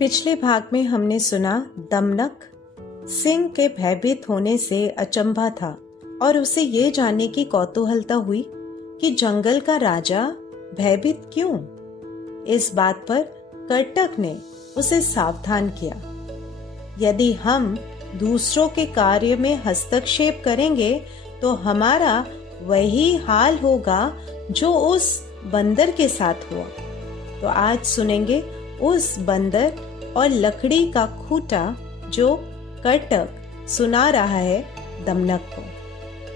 पिछले भाग में हमने सुना दमनक सिंह के भयभीत होने से अचंभा था और उसे ये जानने की कौतूहलता हुई कि जंगल का राजा भयभीत क्यों। इस बात पर कर्टक ने उसे सावधान किया। यदि हम दूसरों के कार्य में हस्तक्षेप करेंगे तो हमारा वही हाल होगा जो उस बंदर के साथ हुआ। तो आज सुनेंगे उस बंदर और लकड़ी का खूंटा जो कर्टक सुना रहा है दमनक को।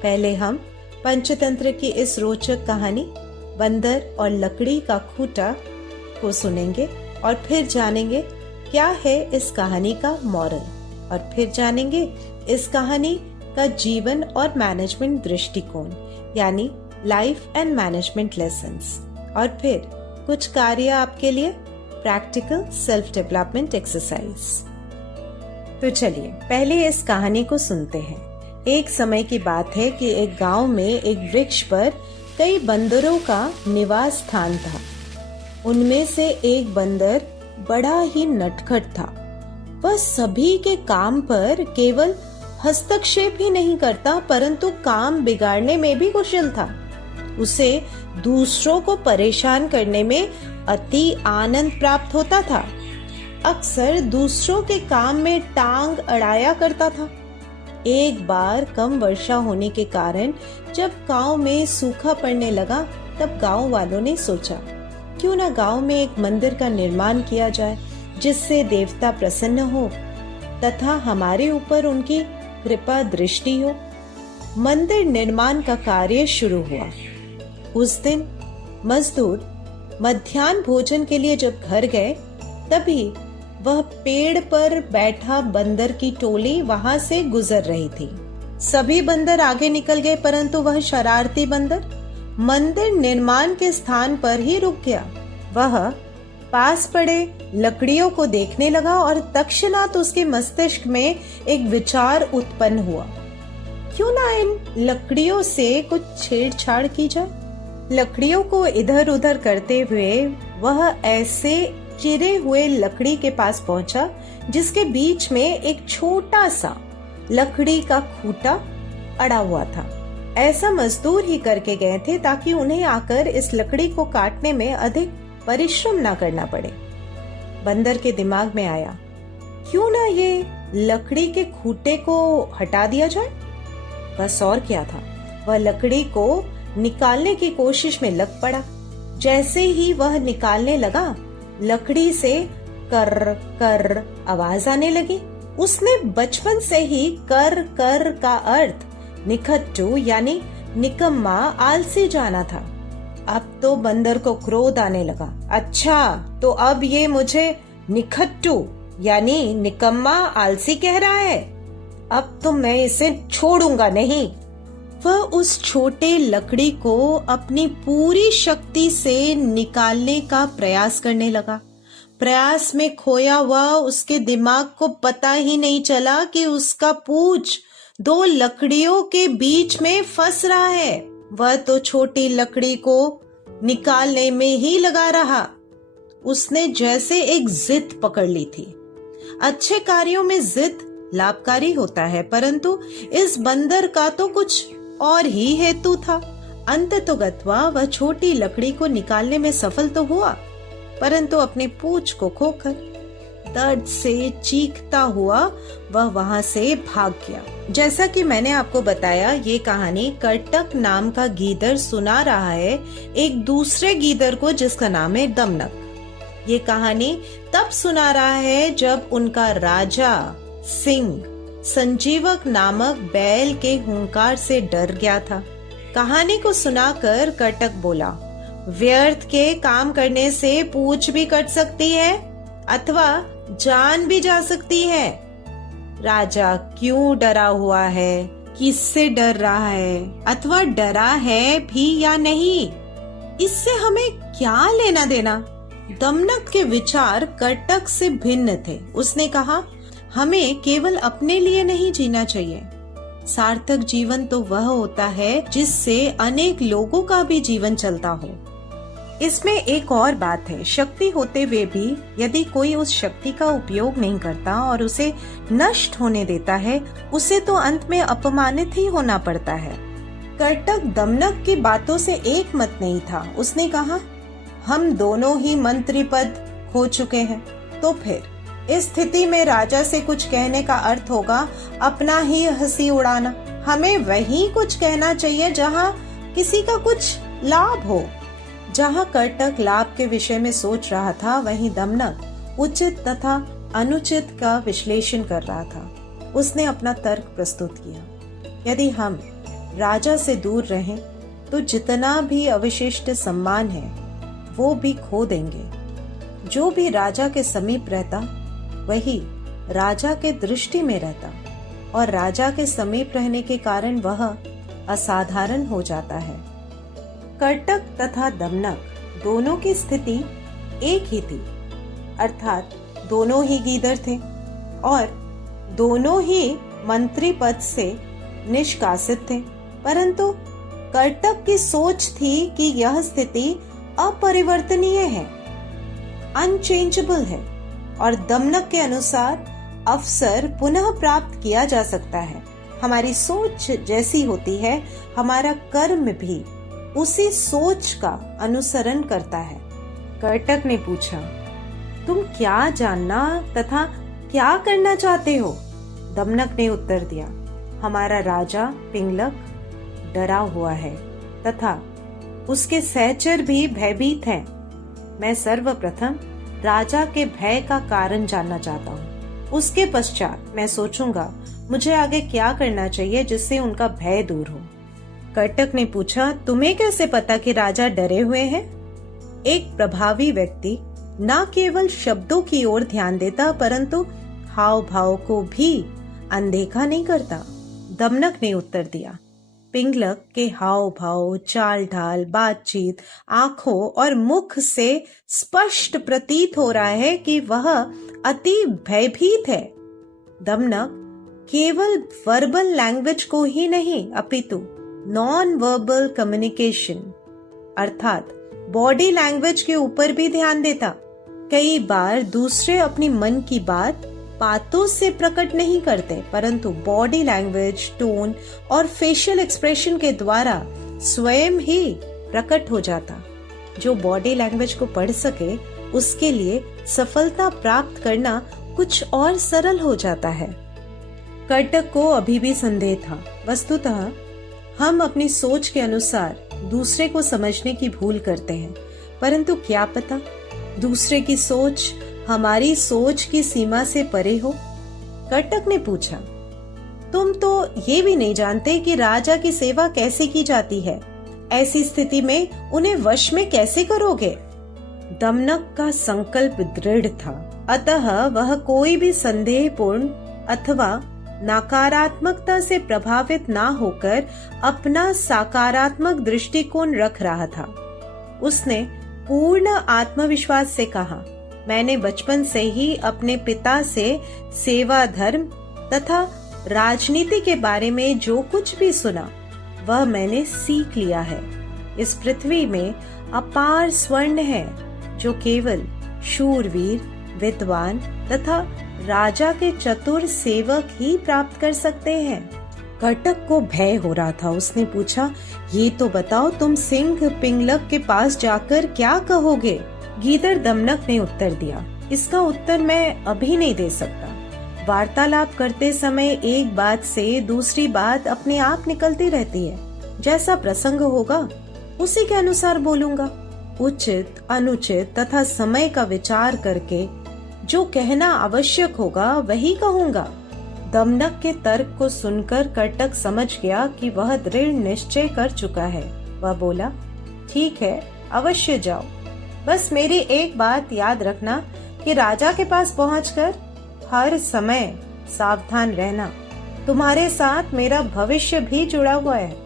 पहले हम पंचतंत्र की इस रोचक कहानी बंदर और लकड़ी का खूंटा को सुनेंगे और फिर जानेंगे क्या है इस कहानी का मॉरल, और फिर जानेंगे इस कहानी का जीवन और मैनेजमेंट दृष्टिकोण यानी लाइफ एंड मैनेजमेंट लेसन्स, और फिर कुछ कार्य आपके लिए प्रैक्टिकल सेल्फ डेवलपमेंट एक्सरसाइज। तो चलिए पहले इस कहानी को सुनते हैं। एक समय की बात है कि एक गांव में एक वृक्ष पर कई बंदरों का निवास स्थान था। उनमें से एक बंदर बड़ा ही नटखट था। वह सभी के काम पर केवल हस्तक्षेप ही नहीं करता परंतु काम बिगाड़ने में भी कुशल था। उसे दूसरों को परेशान करने में अति आनंद प्राप्त होता था। अक्सर दूसरों के काम में टांग अड़ाया करता था। एक बार कम वर्षा होने के कारण जब गांव में सूखा पड़ने लगा तब गांव वालों ने सोचा क्यों ना गांव में एक मंदिर का निर्माण किया जाए जिससे देवता प्रसन्न हो तथा हमारे ऊपर उनकी कृपा दृष्टि हो। मंदिर निर्माण का कार्य शुरू हुआ। उस दिन मजदूर मध्याह्न भोजन के लिए जब घर गए तभी वह पेड़ पर बैठा बंदर की टोली वहां से गुजर रही थी। सभी बंदर आगे निकल गए परंतु वह शरारती बंदर मंदिर निर्माण के स्थान पर ही रुक गया। वह पास पड़े लकड़ियों को देखने लगा और तत्क्षणात उसके मस्तिष्क में एक विचार उत्पन्न हुआ, क्यों ना इन लकड़ियों से कुछ छेड़छाड़ की जाए। लकड़ियों को इधर उधर करते हुए वह ऐसे चिरे हुए लकड़ी के पास पहुंचा जिसके बीच में एक छोटा सा लकड़ी का खूंटा अड़ा हुआ था। ऐसा मजदूर ही करके गए थे ताकि उन्हें आकर इस लकड़ी को काटने में अधिक परिश्रम न करना पड़े। बंदर के दिमाग में आया क्यों ना ये लकड़ी के खूंटे को हटा दिया जाए। बस और क्या था, वह लकड़ी को निकालने की कोशिश में लग पड़ा। जैसे ही वह निकालने लगा लकड़ी से कर कर आवाज आने लगी। उसने बचपन से ही कर कर का अर्थ निखट्टू यानी निकम्मा आलसी जाना था। अब तो बंदर को क्रोध आने लगा। अच्छा तो अब ये मुझे निखट्टू यानी निकम्मा आलसी कह रहा है, अब तो मैं इसे छोड़ूंगा नहीं। वह उस छोटे लकड़ी को अपनी पूरी शक्ति से निकालने का प्रयास करने लगा। प्रयास में खोया हुआ उसके दिमाग को पता ही नहीं चला कि उसका पूंछ दो लकड़ियों के बीच में फंस रहा है। वह तो छोटी लकड़ी को निकालने में ही लगा रहा। उसने जैसे एक जिद पकड़ ली थी। अच्छे कार्यों में जिद लाभकारी होता है परंतु इस बंदर का तो कुछ और ही हेतु था। अंततोगत्वा वह छोटी लकड़ी को निकालने में सफल तो हुआ परंतु अपनी पूंछ को खोकर दर्द से चीखता हुआ वह वहां से भाग गया। जैसा कि मैंने आपको बताया ये कहानी कर्टक नाम का गीदड़ सुना रहा है एक दूसरे गीदड़ को जिसका नाम है दमनक। ये कहानी तब सुना रहा है जब उनका राजा सिंह संजीवक नामक बैल के हुंकार से डर गया था। कहानी को सुनाकर कर्टक बोला, व्यर्थ के काम करने से पूंछ भी कट सकती है अथवा जान भी जा सकती है। राजा क्यों डरा हुआ है, किससे डर रहा है अथवा डरा है भी या नहीं, इससे हमें क्या लेना देना। दमनक के विचार कर्टक से भिन्न थे। उसने कहा हमें केवल अपने लिए नहीं जीना चाहिए। सार्थक जीवन तो वह होता है जिससे अनेक लोगों का भी जीवन चलता हो। इसमें एक और बात है, शक्ति होते हुए भी यदि कोई उस शक्ति का उपयोग नहीं करता और उसे नष्ट होने देता है, उसे तो अंत में अपमानित ही होना पड़ता है। कर्टक दमनक की बातों से एक मत नहीं था। उसने कहा, हम दोनों ही मंत्री पद खो चुके हैं, तो फिर इस स्थिति में राजा से कुछ कहने का अर्थ होगा अपना ही हंसी उड़ाना। हमें वही कुछ कहना चाहिए जहाँ किसी का कुछ लाभ हो। जहाँ कर्टक लाभ के विषय में सोच रहा था, वहीं दमनक उचित तथा अनुचित का विश्लेषण कर रहा था। उसने अपना तर्क प्रस्तुत किया। यदि हम राजा से दूर रहें तो जितना भी अवशिष्ट सम्मान है वो भी खो देंगे। जो भी राजा के समीप रहता वही राजा के दृष्टि में रहता, और राजा के समीप रहने के कारण वह असाधारण हो जाता है। कर्टक तथा दमनक दोनों की स्थिति एक ही थी, अर्थात दोनों ही गीदड़ थे और दोनों ही मंत्री पद से निष्कासित थे। परंतु कर्टक की सोच थी कि यह स्थिति अपरिवर्तनीय है, अनचेंजेबल है, और दमनक के अनुसार अवसर पुनः प्राप्त किया जा सकता है। हमारी सोच जैसी होती है, हमारा कर्म भी उसी सोच का अनुसरण करता है। कर्टक ने पूछा, तुम क्या जानना तथा क्या करना चाहते हो? दमनक ने उत्तर दिया, हमारा राजा पिंगलक डरा हुआ है तथा उसके सहचर भी भयभीत हैं। मैं सर्वप्रथम राजा के भय का कारण जानना चाहता हूँ। उसके पश्चात मैं सोचूंगा मुझे आगे क्या करना चाहिए जिससे उनका भय दूर हो। कर्टक ने पूछा, तुम्हें कैसे पता कि राजा डरे हुए हैं? एक प्रभावी व्यक्ति न केवल शब्दों की ओर ध्यान देता परंतु हाव भाव को भी अनदेखा नहीं करता। दमनक ने उत्तर दिया, पिंगलक के हाव भाव, चाल ढाल, बातचीत, आंखों और मुख से स्पष्ट प्रतीत हो रहा है कि वह अति भयभीत है। दमनक केवल वर्बल लैंग्वेज को ही नहीं अपितु नॉन वर्बल कम्युनिकेशन अर्थात बॉडी लैंग्वेज के ऊपर भी ध्यान देता। कई बार दूसरे अपनी मन की बात बातों से प्रकट नहीं करते परंतु बॉडी लैंग्वेज, टोन और फेशियल एक्सप्रेशन के द्वारा स्वयं ही प्रकट हो जाता। जो बॉडी लैंग्वेज को पढ़ सके उसके लिए सफलता प्राप्त करना कुछ और सरल हो जाता है। कर्टक को अभी भी संदेह था। वस्तुतः हम अपनी सोच के अनुसार दूसरे को समझने की भूल करते हैं, परंतु क्या पता दूसरे की सोच हमारी सोच की सीमा से परे हो। कर्टक ने पूछा, तुम तो ये भी नहीं जानते कि राजा की सेवा कैसे की जाती है। ऐसी स्थिति में उन्हें वश में कैसे करोगे? दमनक का संकल्प दृढ़ था, अतः वह कोई भी संदेहपूर्ण अथवा नकारात्मकता से प्रभावित ना होकर अपना सकारात्मक दृष्टिकोण रख रहा था। उसने पूर्ण आत्मविश्वास से कहा, मैंने बचपन से ही अपने पिता से सेवा धर्म तथा राजनीति के बारे में जो कुछ भी सुना वह मैंने सीख लिया है। इस पृथ्वी में अपार स्वर्ण है जो केवल शूरवीर, विद्वान तथा राजा के चतुर सेवक ही प्राप्त कर सकते हैं। कर्टक को भय हो रहा था। उसने पूछा, ये तो बताओ तुम सिंह पिंगलक के पास जाकर क्या कहोगे? गीदड़ दमनक ने उत्तर दिया, इसका उत्तर मैं अभी नहीं दे सकता। वार्तालाप करते समय एक बात से दूसरी बात अपने आप निकलती रहती है। जैसा प्रसंग होगा उसी के अनुसार बोलूंगा। उचित, अनुचित तथा समय का विचार करके जो कहना आवश्यक होगा वही कहूंगा। दमनक के तर्क को सुनकर कर्टक समझ गया कि वह दृढ़ निश्चय कर चुका है। वह बोला, ठीक है, अवश्य जाओ, बस मेरी एक बात याद रखना कि राजा के पास पहुंचकर हर समय सावधान रहना। तुम्हारे साथ मेरा भविष्य भी जुड़ा हुआ है।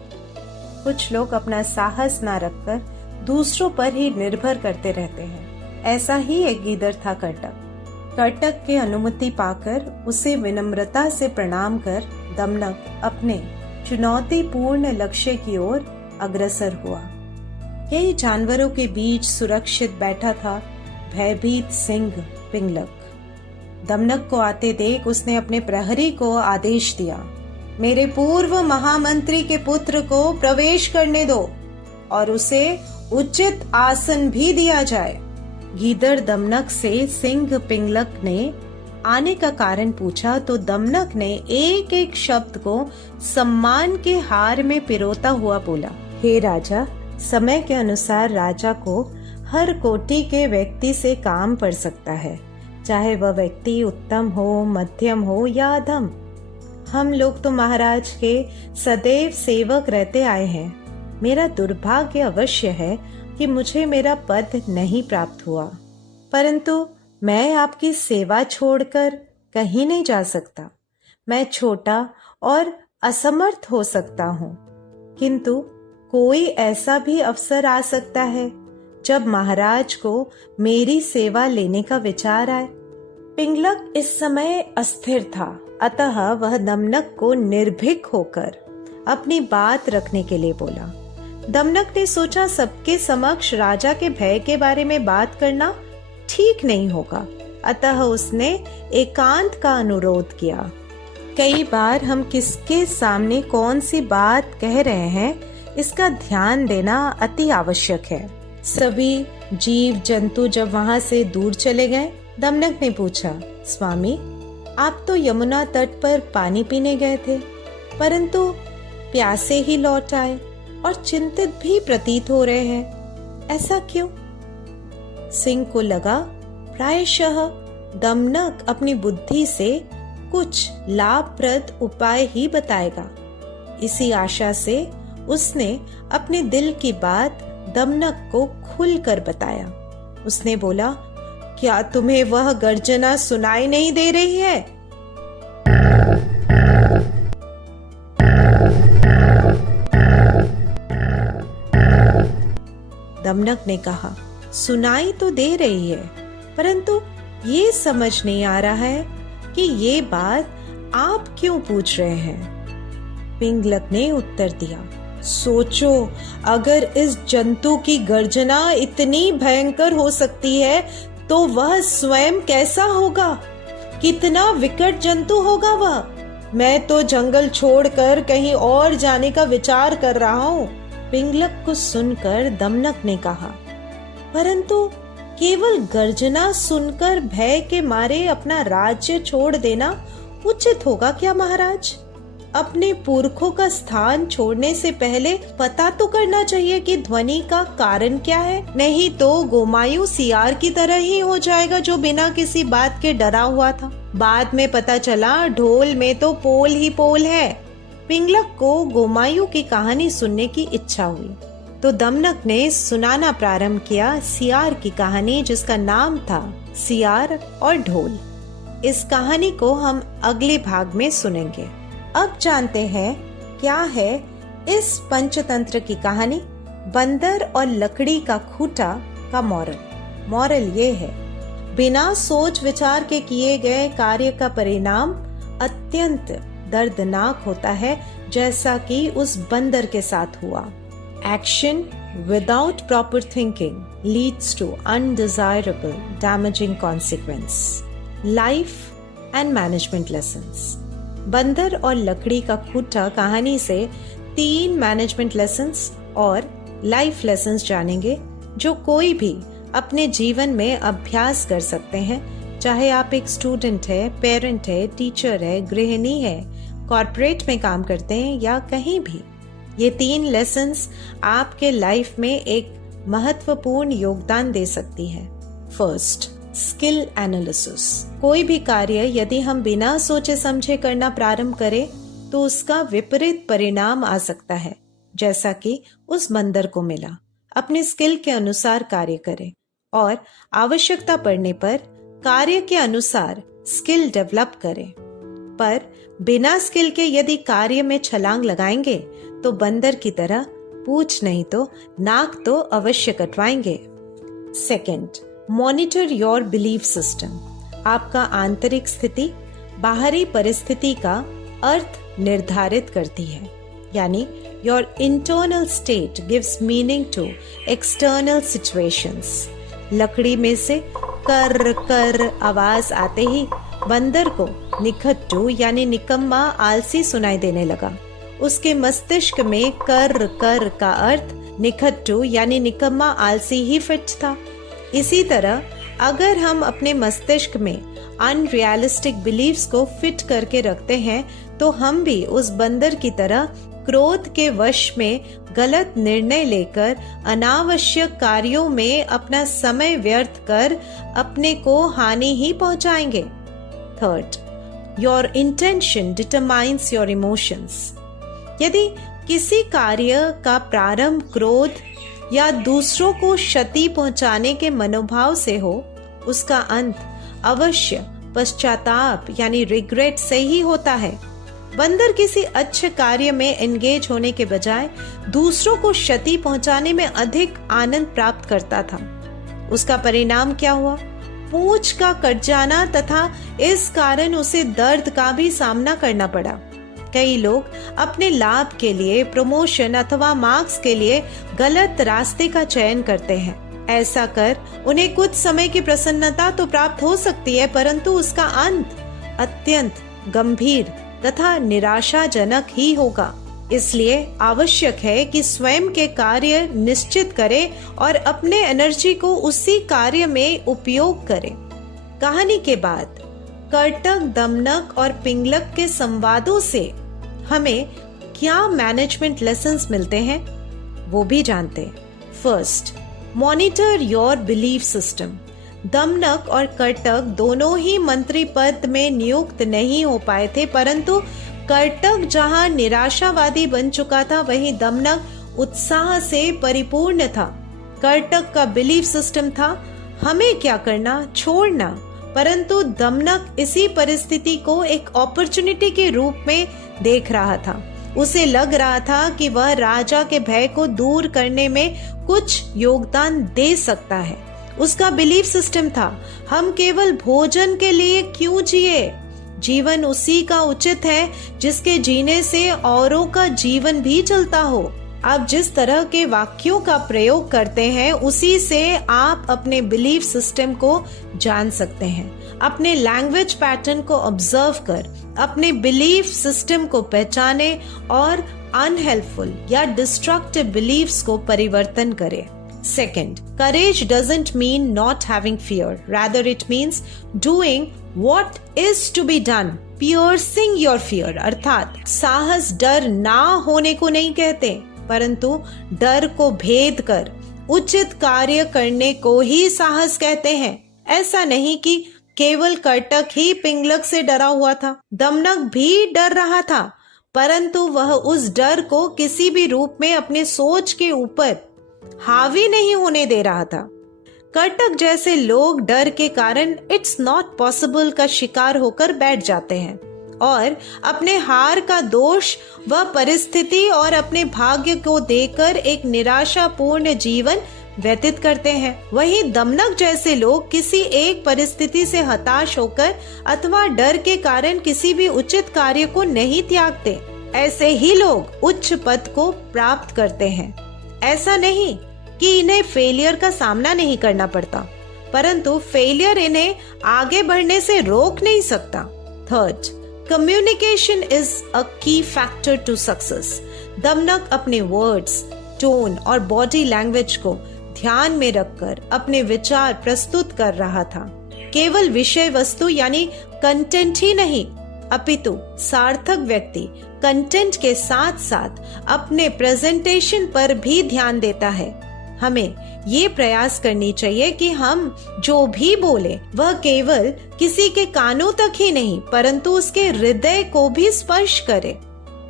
कुछ लोग अपना साहस ना रखकर दूसरों पर ही निर्भर करते रहते हैं। ऐसा ही एक गीदड़ था कर्टक। कर्टक के अनुमति पाकर उसे विनम्रता से प्रणाम कर दमनक अपने चुनौतीपूर्ण लक्ष्य की ओर अग्रसर हुआ। कई जानवरों के बीच सुरक्षित बैठा था भयभीत सिंह पिंगलक। दमनक को आते देख उसने अपने प्रहरी को आदेश दिया, मेरे पूर्व महामंत्री के पुत्र को प्रवेश करने दो और उसे उचित आसन भी दिया जाए। गीदड़ दमनक से सिंह पिंगलक ने आने का कारण पूछा तो दमनक ने एक एक शब्द को सम्मान के हार में पिरोता हुआ बोला, हे राजा, समय के अनुसार राजा को हर कोटि के व्यक्ति से काम पड़ सकता है, चाहे वह व्यक्ति उत्तम हो, मध्यम हो या अधम। हम लोग तो महाराज के सदैव सेवक रहते आए हैं। मेरा दुर्भाग्य अवश्य है कि मुझे मेरा पद नहीं प्राप्त हुआ, परंतु मैं आपकी सेवा छोड़कर कहीं नहीं जा सकता। मैं छोटा और असमर्थ हो सकता हूँ, किंतु कोई ऐसा भी अवसर आ सकता है जब महाराज को मेरी सेवा लेने का विचार आए। पिंगलक इस समय अस्थिर था, अतः वह दमनक को निर्भीक होकर अपनी बात रखने के लिए बोला। दमनक ने सोचा सबके समक्ष राजा के भय के बारे में बात करना ठीक नहीं होगा, अतः उसने एकांत का अनुरोध किया। कई बार हम किसके सामने कौन सी बात कह रहे हैं इसका ध्यान देना अति आवश्यक है। सभी जीव जंतु जब वहां से दूर चले गए, दमनक ने पूछा, स्वामी, आप तो यमुना तट पर पानी पीने गए थे, परंतु प्यासे ही लौट आए और चिंतित भी प्रतीत हो रहे हैं, ऐसा क्यों? सिंह को लगा प्रायशः दमनक अपनी बुद्धि से कुछ लाभप्रद उपाय ही बताएगा। इसी आशा से उसने अपने दिल की बात दमनक को खुलकर बताया। उसने बोला, क्या तुम्हें वह गर्जना सुनाई नहीं दे रही है? दमनक ने कहा, सुनाई तो दे रही है, परंतु ये समझ नहीं आ रहा है कि ये बात आप क्यों पूछ रहे हैं। पिंगलक ने उत्तर दिया, सोचो, अगर इस जंतु की गर्जना इतनी भयंकर हो सकती है तो वह स्वयं कैसा होगा? कितना विकट जंतु होगा वह। मैं तो जंगल छोड़कर कहीं और जाने का विचार कर रहा हूँ। पिंगलक को सुनकर दमनक ने कहा, परंतु केवल गर्जना सुनकर भय के मारे अपना राज्य छोड़ देना उचित होगा क्या महाराज? अपने पुरखों का स्थान छोड़ने से पहले पता तो करना चाहिए कि ध्वनि का कारण क्या है, नहीं तो गोमायु सियार की तरह ही हो जाएगा जो बिना किसी बात के डरा हुआ था। बाद में पता चला ढोल में तो पोल ही पोल है। पिंगलक को गोमायु की कहानी सुनने की इच्छा हुई तो दमनक ने सुनाना प्रारंभ किया सियार की कहानी, जिसका नाम था सियार और ढोल। इस कहानी को हम अगले भाग में सुनेंगे। अब जानते हैं क्या है इस पंचतंत्र की कहानी, बंदर और लकड़ी का खूंटा का मॉरल ये है, बिना सोच विचार के किए गए कार्य का परिणाम अत्यंत दर्दनाक होता है, जैसा कि उस बंदर के साथ हुआ। Action without proper thinking leads to undesirable, damaging consequence. Life and management lessons. बंदर और लकड़ी का खूंटा कहानी से 3 मैनेजमेंट लेसन्स और लाइफ लेसन्स जानेंगे, जो कोई भी अपने जीवन में अभ्यास कर सकते हैं, चाहे आप एक स्टूडेंट है, पेरेंट है, टीचर है, गृहिणी है, कॉर्पोरेट में काम करते हैं या कहीं भी। ये 3 लेसन्स आपके लाइफ में एक महत्वपूर्ण योगदान दे सकती है। First, skill analysis. कोई भी कार्य यदि हम बिना सोचे समझे करना प्रारंभ करें तो उसका विपरीत परिणाम आ सकता है, जैसा कि उस बंदर को मिला। अपने स्किल के अनुसार कार्य करें और आवश्यकता पड़ने पर कार्य के अनुसार स्किल डेवलप करें, पर बिना स्किल के यदि कार्य में छलांग लगाएंगे तो बंदर की तरह पूछ नहीं तो नाक तो अवश्य कटवाएंगे। Second, monitor your belief system. आपका आंतरिक स्थिति बाहरी परिस्थिति का अर्थ निर्धारित करती है, यानी Your internal state gives meaning to external situations. लकड़ी में से कर कर आवाज आते ही बंदर को निखट्टू यानी निकम्मा आलसी सुनाई देने लगा। उसके मस्तिष्क में कर कर का अर्थ निखट्टू यानी निकम्मा आलसी ही फिट था। इसी तरह अगर हम अपने मस्तिष्क में अनरियलिस्टिक बिलीव्स को फिट करके रखते हैं तो हम भी उस बंदर की तरह क्रोध के वश में गलत निर्णय लेकर अनावश्यक कार्यों में अपना समय व्यर्थ कर अपने को हानि ही पहुंचाएंगे। Third, your intention determines your emotions. यदि किसी कार्य का प्रारंभ क्रोध या दूसरों को क्षति पहुंचाने के मनोभाव से हो, उसका अंत अवश्य पश्चाताप यानी रिग्रेट से ही होता है। बंदर किसी अच्छे कार्य में एंगेज होने के बजाय दूसरों को क्षति पहुंचाने में अधिक आनंद प्राप्त करता था। उसका परिणाम क्या हुआ? पूंछ का कट जाना तथा इस कारण उसे दर्द का भी सामना करना पड़ा। कई लोग अपने लाभ के लिए, प्रमोशन अथवा मार्क्स के लिए गलत रास्ते का चयन करते हैं। ऐसा कर उन्हें कुछ समय की प्रसन्नता तो प्राप्त हो सकती है, परंतु उसका अंत अत्यंत गंभीर तथा निराशाजनक ही होगा। इसलिए आवश्यक है कि स्वयं के कार्य निश्चित करें और अपने एनर्जी को उसी कार्य में उपयोग करें। कहानी के बाद कर्टक, दमनक और पिंगलक के संवादों से हमें क्या मैनेजमेंट लेसन्स मिलते हैं वो भी जानते हैं। First, monitor your belief system. Damanak और कर्टक दोनों ही मंत्री पद में नियुक्त नहीं हो पाए थे, परंतु कर्टक जहां निराशावादी बन चुका था वहीं दमनक उत्साह से परिपूर्ण था। कर्टक का बिलीफ सिस्टम था हमें क्या करना, छोड़ना, परंतु दमनक इसी परिस्थिति को एक अपॉर्चुनिटी के रूप में देख रहा था। उसे लग रहा था कि वह राजा के भय को दूर करने में कुछ योगदान दे सकता है। उसका बिलीफ सिस्टम था हम केवल भोजन के लिए क्यों जिए, जीवन उसी का उचित है जिसके जीने से औरों का जीवन भी चलता हो। आप जिस तरह के वाक्यों का प्रयोग करते हैं उसी से आप अपने बिलीफ सिस्टम को जान सकते हैं। अपने लैंग्वेज पैटर्न को ऑब्जर्व कर अपने बिलीफ सिस्टम को पहचाने और अनहेल्पफुल या डिस्ट्रक्टिव बिलीफ्स को परिवर्तन करें। Second, courage doesn't mean not having fear. Rather, it means doing what is to be done, piercing your fear. अर्थात साहस डर ना होने को नहीं कहते, परंतु डर को भेद कर उचित कार्य करने को ही साहस कहते हैं। ऐसा नहीं कि केवल कर्टक ही पिंगलक से डरा हुआ था, दमनक भी डर रहा था, परंतु वह उस डर को किसी भी रूप में अपने सोच के ऊपर हावी नहीं होने दे रहा था। कर्टक जैसे लोग डर के कारण इट्स नॉट पॉसिबल का शिकार होकर बैठ जाते हैं और अपने हार का दोष व परिस्थिति और अपने भाग्य को देकर एक निराशापूर्ण जीवन व्यतीत करते हैं। वहीं दमनक जैसे लोग किसी एक परिस्थिति से हताश होकर अथवा डर के कारण किसी भी उचित कार्य को नहीं त्यागते। ऐसे ही लोग उच्च पद को प्राप्त करते हैं। ऐसा नहीं कि इन्हें फेलियर का सामना नहीं करना पड़ता, परंतु फेलियर इन्हें आगे बढ़ने से रोक नहीं सकता। थर्ड, कम्युनिकेशन इज अ की फैक्टर टू सक्सेस। दमनक अपने वर्ड्स, टोन और बॉडी लैंग्वेज को ध्यान में रखकर अपने विचार प्रस्तुत कर रहा था। केवल विषय वस्तु यानी कंटेंट ही नहीं, अपितु सार्थक व्यक्ति कंटेंट के साथ साथ अपने प्रेजेंटेशन पर भी ध्यान देता है। हमें ये प्रयास करनी चाहिए कि हम जो भी बोले वह केवल किसी के कानों तक ही नहीं परंतु उसके हृदय को भी स्पर्श करे।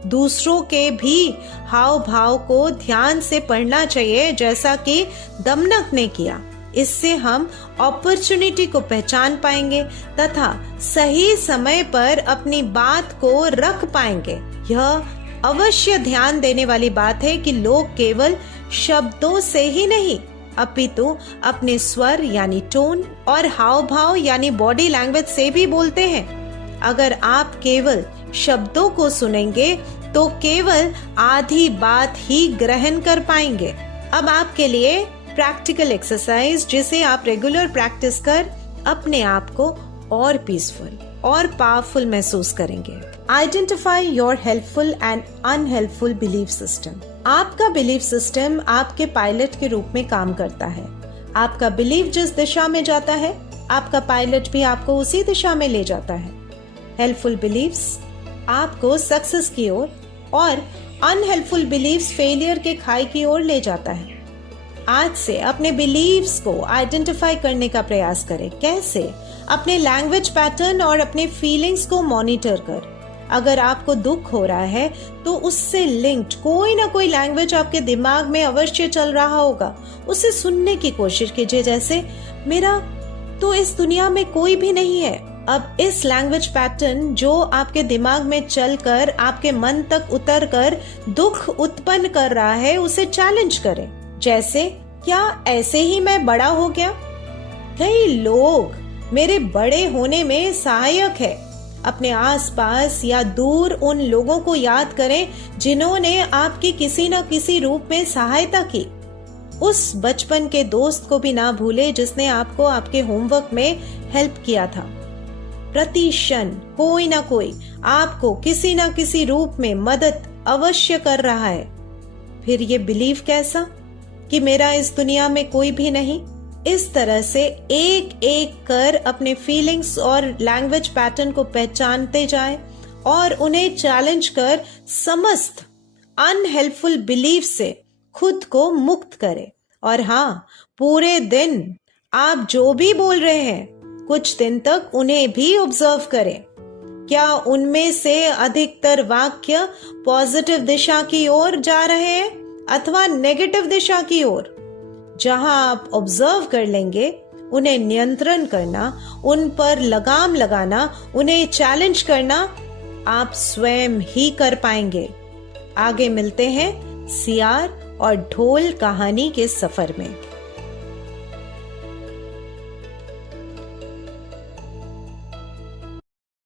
दूसरों के भी हाव भाव को ध्यान से पढ़ना चाहिए जैसा कि दमनक ने किया। इससे हम अपॉर्चुनिटी को पहचान पाएंगे तथा सही समय पर अपनी बात को रख पाएंगे। यह अवश्य ध्यान देने वाली बात है कि लोग केवल शब्दों से ही नहीं अपितु अपने स्वर यानी टोन और हाव भाव यानी बॉडी लैंग्वेज से भी बोलते हैं। अगर आप केवल शब्दों को सुनेंगे तो केवल आधी बात ही ग्रहण कर पाएंगे। अब आपके लिए प्रैक्टिकल एक्सरसाइज, जिसे आप रेगुलर प्रैक्टिस कर अपने आप को और पीसफुल और पावरफुल महसूस करेंगे। Identify your helpful and unhelpful belief system. आपका बिलीफ सिस्टम आपके पायलट के रूप में काम करता है। आपका बिलीफ जिस दिशा में जाता है, आपका पायलट भी आपको उसी दिशा में ले जाता है। हेल्पफुल बिलीफ्स आपको सक्सेस की ओर और अनहेल्पफुल बिलीफ्स फेलियर के खाई की ओर ले जाता है। आज से अपने बिलीव्स को आइडेंटिफाई करने का प्रयास करें। कैसे? अपने लैंग्वेज पैटर्न और अपने फीलिंग्स को मॉनिटर कर। अगर आपको दुख हो रहा है तो उससे लिंक्ड कोई ना कोई लैंग्वेज आपके दिमाग में अवश्य चल रहा होगा। उसे सुनने की कोशिश कीजिए, जैसे मेरा तो इस दुनिया में कोई भी नहीं है। अब इस लैंग्वेज पैटर्न जो आपके दिमाग में चलकर आपके मन तक उतरकर दुख उत्पन्न कर रहा है, उसे चैलेंज करें। जैसे, क्या ऐसे ही मैं बड़ा हो गया? कई लोग मेरे बड़े होने में सहायक है। अपने आसपास या दूर उन लोगों को याद करें जिन्होंने आपकी किसी न किसी रूप में सहायता की। उस बचपन के दोस्त को भी ना भूले जिसने आपको आपके होमवर्क में हेल्प किया था। प्रति क्षण कोई ना कोई आपको किसी न किसी रूप में मदद अवश्य कर रहा है। फिर ये बिलीव कैसा कि मेरा इस दुनिया में कोई भी नहीं? इस तरह से एक एक कर अपने फीलिंग्स और लैंग्वेज पैटर्न को पहचानते जाएं और उन्हें चैलेंज कर समस्त अनहेल्पफुल बिलीफ से खुद को मुक्त करें। और हाँ, पूरे दिन आप जो भी बोल रहे हैं, कुछ दिन तक उन्हें भी ऑब्जर्व करें। क्या उनमें से अधिकतर वाक्य पॉजिटिव दिशा की ओर जा रहे हैं अथवा नेगेटिव दिशा की ओर? जहां आप ऑब्जर्व कर लेंगे, उन्हें नियंत्रण करना, उन पर लगाम लगाना, उन्हें चैलेंज करना आप स्वयं ही कर पाएंगे। आगे मिलते हैं सियार और ढोल कहानी के सफर में।